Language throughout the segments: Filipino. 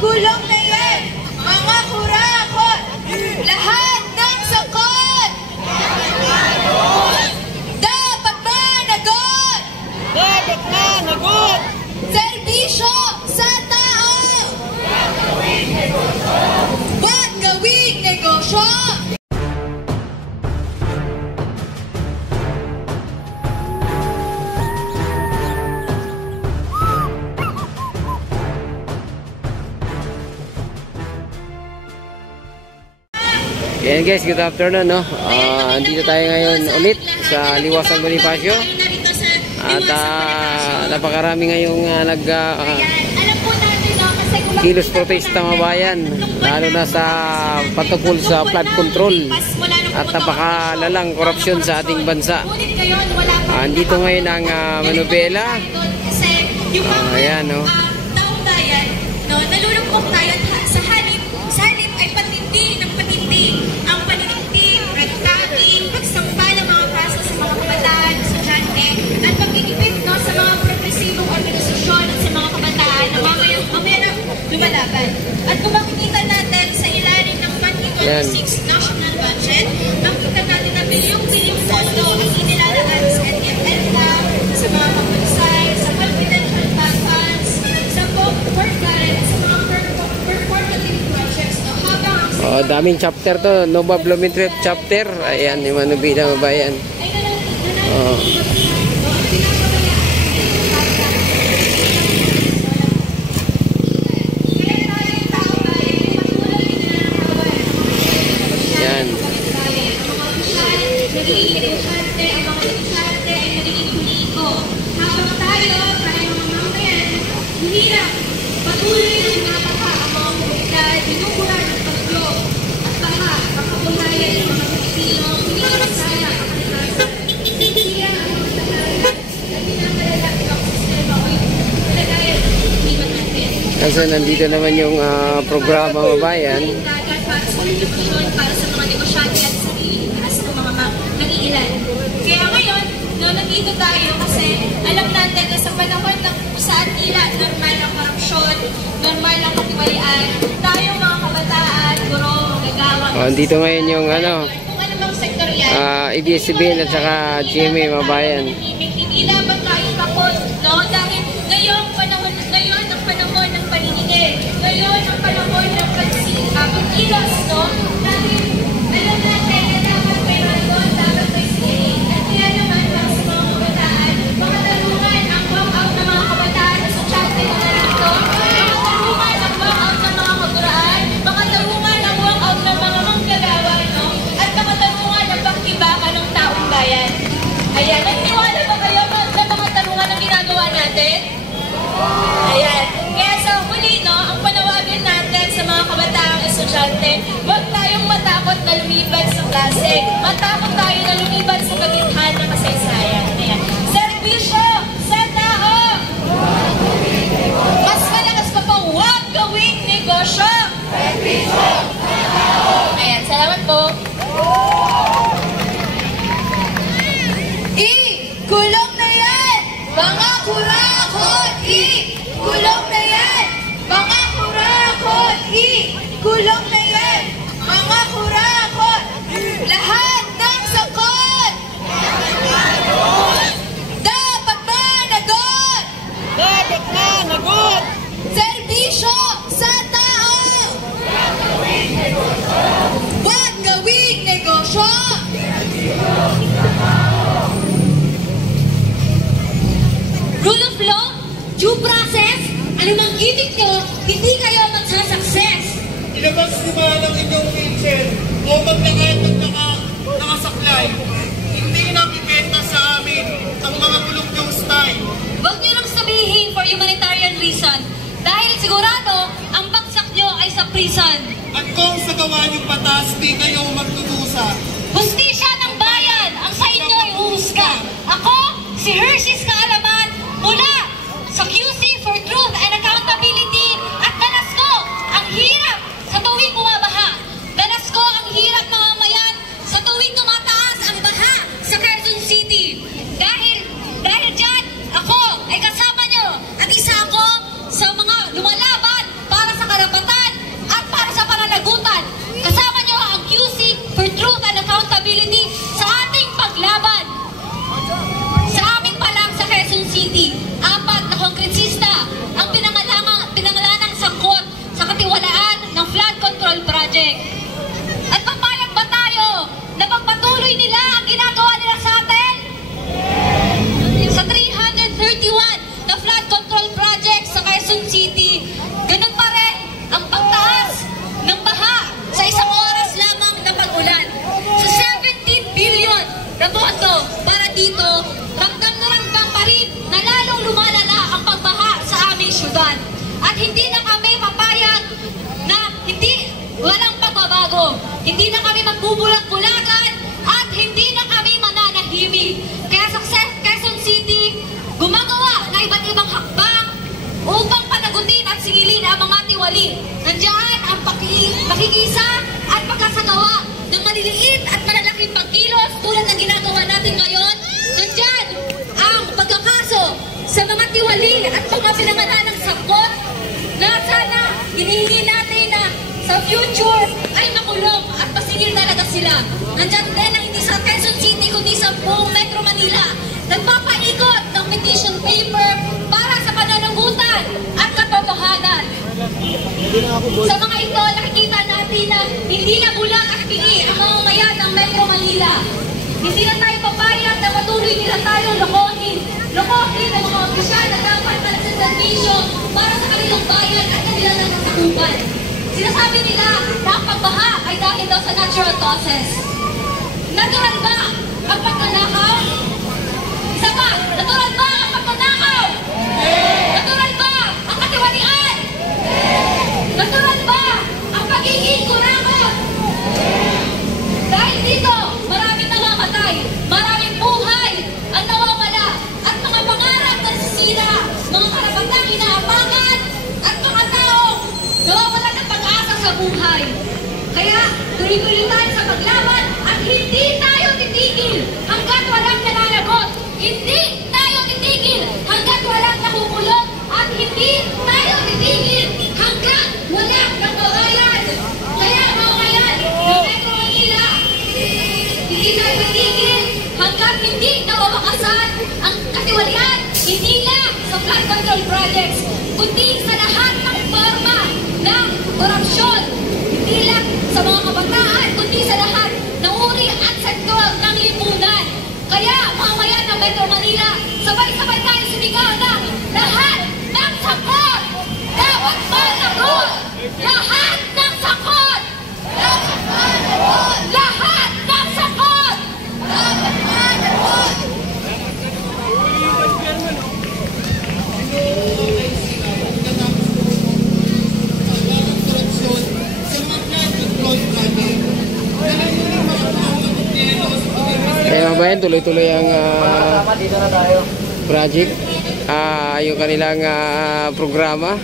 Kulong na yan, mga kurakot! Lahat ng sakot! Dapat managot! Dapat managot! Serbisyo sa tao! Huwag gawing negosyo! Yan guys, good afternoon, no? Andito tayo ngayon ulit sa Liwasang Bonifacio. At napakarami ngayong kilos protesta mga bayan, lalo na sa patungkol sa flood control at napakalalang korupsyon sa ating bansa. Andito ngayon ang manubela. Ayan, no? Nalulungkot tayo sa halip ay patindi ng patindi. Ang panitindi, nagkabing, pagsampa ng mga kaso sa mga kabataan, estudyante, at pag-igipit sa mga progresibong organisasyon at sa mga kabataan na mamayang lumalaban. At kung makikita natin sa ilalim ng 2026 National Budget, makikita natin na bilyong-bilyong pondo ang inilalaan sa NFLA, sa mga pag-unsay, sa confidential funds, sa work guide, sa mga performative projects. Daming chapter to, Nova Bloomington chapter. Ayan, yung manubila mga bayan. Yan. Habang tayo mamamayan, hirap, patuloy na nagpapaka ang mga komunidad, binubura ng paglo at baka kapabulayan ng mga Pilipino, hindi na masaya ang kanilang sisiya ang mga talaga at pinapalalaki ang sistema o yung kalagayan ng iwan natin. Kasi nandito naman yung programa mga bayan. Para sa edukasyon, para sa mga negosyante at sa ilitas ng mga nangiilan. Kaya ngayon, nandito tayo kasi alam natin na sa panahon na saan tila normal ang korupsyon, normal ang katiwalian, tayo mga kabataan, guro, gagawang. Dito ngayon yung kung ano bang sektor yan, ABS-CBN at saka GMA mga bayan. Hindi labang tayo takot, no? Dahil ngayon ang panahon ng paninigil, ngayon ang panahon ng pagkilos, no? Dahil alam natin na dapat may rayon, dapat may sigayin. At kaya naman para sa mga kabataan, makatarungan ang walk-out ng mga kabataan na estudyante na narito, makatarungan ang walk-out ng mga kaguraan, makatarungan ang walk-out ng mga manggagawa, no? At makatarungan ang pagkibaka ng taong bayan. Ayan, nagtiwala ba kayo sa mga tarungan na ginagawa natin? Ayan. Kaya sa huli, no, ang panawagan natin sa mga kabataang estudyante, huwag tayong matakot na lumibad sa klase. Matakot tayo na lumibad sa kagithan ng kasaysayan. Ayan. Serbisyo sa tao! Mas malakas pa po, huwag gawing negosyo! Serbisyo sa tao! Ayan, salamat po. Kulong na yan! Mga kurakot! Kulong na yan! Mga kurakot! Kulong na yan! Mga kurakot! Lahat ng sakot! Dapat managot! Dapat managot! Serbisyo sa tao! Huwag gawing negosyo! Rule of law, due process, anumang ibig nyo, hindi kayo magsasucess. Ilabas naman ang inyong kitchen o nakasaklay. Hindi nakibenta sa amin ang mga bulok yung style. Huwag nyo lang sabihin for humanitarian reason dahil sigurado ang bagsak nyo ay sa prison. At kung sa gawa niyong patas, di kayo magtutusa. Hustisya ng bayan ang sa inyo ay uhusga. Ako, si Hershey's Kaalaman, mula sa QC for Truth and Accountability at danas ko ang hirap sa tuwing bumabaha. Danas ko ang hirap mamamayan sa tuwing tumataas ang baha sa Quezon City. Dahil dyan, ako ay kasama nyo at isa ako sa mga lumalaban para sa karapatan. Quezon City, ganun pa rin ang pagtaas ng baha sa isang oras lamang na pag-ulan. Sa 17 billion na boto para dito, ramdam na ramdam pa rin na lalong lumalala ang pagbaha sa aming syudad. At hindi na kami papayag na walang pagbabago. Hindi na kami magbubulag-bulagan at hindi na kami mananahimik. Kaya sa Quezon City, gumagawa na iba't ibang hakbang upang panagutin at singilin ang mga tiwali. Nandiyan ang pakikisa at pagkasagawa ng maliliit at malalaking pagkilos tulad ng ginagawa natin ngayon. Nandiyan ang pagkakaso sa mga tiwali at mga pinangalan ng sakot na sana hinihingi natin na sa future ay makulong at pasingil talaga sila. Nandiyan din ang hindi sa Quezon City kundi sa buong Metro Manila. Nagpapaikot ng petition paper para sa pananagutan at katotohanan. Sa mga ito, nakikita natin na hindi na bulag at pingi ang mamamayan ng Metro Manila. Hindi na tayo papayag na patuloy nila tayong lokohin. Lokohin ang mga opisyal na dapat na sa servisyo para sa kanilang bayan at kanilang nasasakupan. Sinasabi nila na ang pagbaha ay dahil daw sa natural causes. Natural ba ang pagkanakaw? Isa pa, natural ba ang pagkanakaw? Natural ba ang katiwalian? Natural ba ang pagiging kurakot? Dahil dito, maraming namamatay, maraming buhay ang nawawala, at mga pangarap na sisira, mga karapatang inaapakan, at mga taong nawawala ng pag-asa sa buhay. Kaya, tuloy-tuloy tayo sa paglaban at hindi tayo titigil hanggat walang nananagot. Hindi tayo titigil hanggat walang nakukulong at hindi tayo titigil hanggat walang nagbabayan. Kaya mamamayan ng Metro Manila, hindi tayo titigil hanggat hindi nawawakasan ang katiwalian, hindi lang sa flood control projects, kundi sa lahat ng forma ng korupsyon. Hindi lang sa mga kabataan, kundi sa lahat ng uri at sektor ng lipunan. Kaya, mamamayan ng Metro Manila, sabay-sabay tayo sumigaw na lahat ng sakot dapat managot! Lahat ng sakot dapat managot! Lahat ng sakot dapat managot! Kaya mabayan, tuloy-tuloy ang project, yung kanilang programa.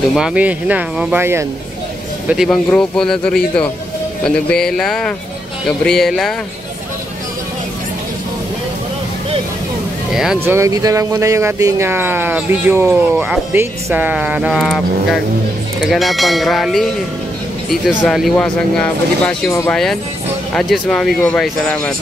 Dumami na mga bayan. Ba't ibang grupo na to rito? Manubela, Gabriela. Ayan, so hanggang dito lang muna yung ating video update sa kaganapang rally dito sa Liwasang Bonifacio, mga bayan. Adios mga amigo, bye, salamat.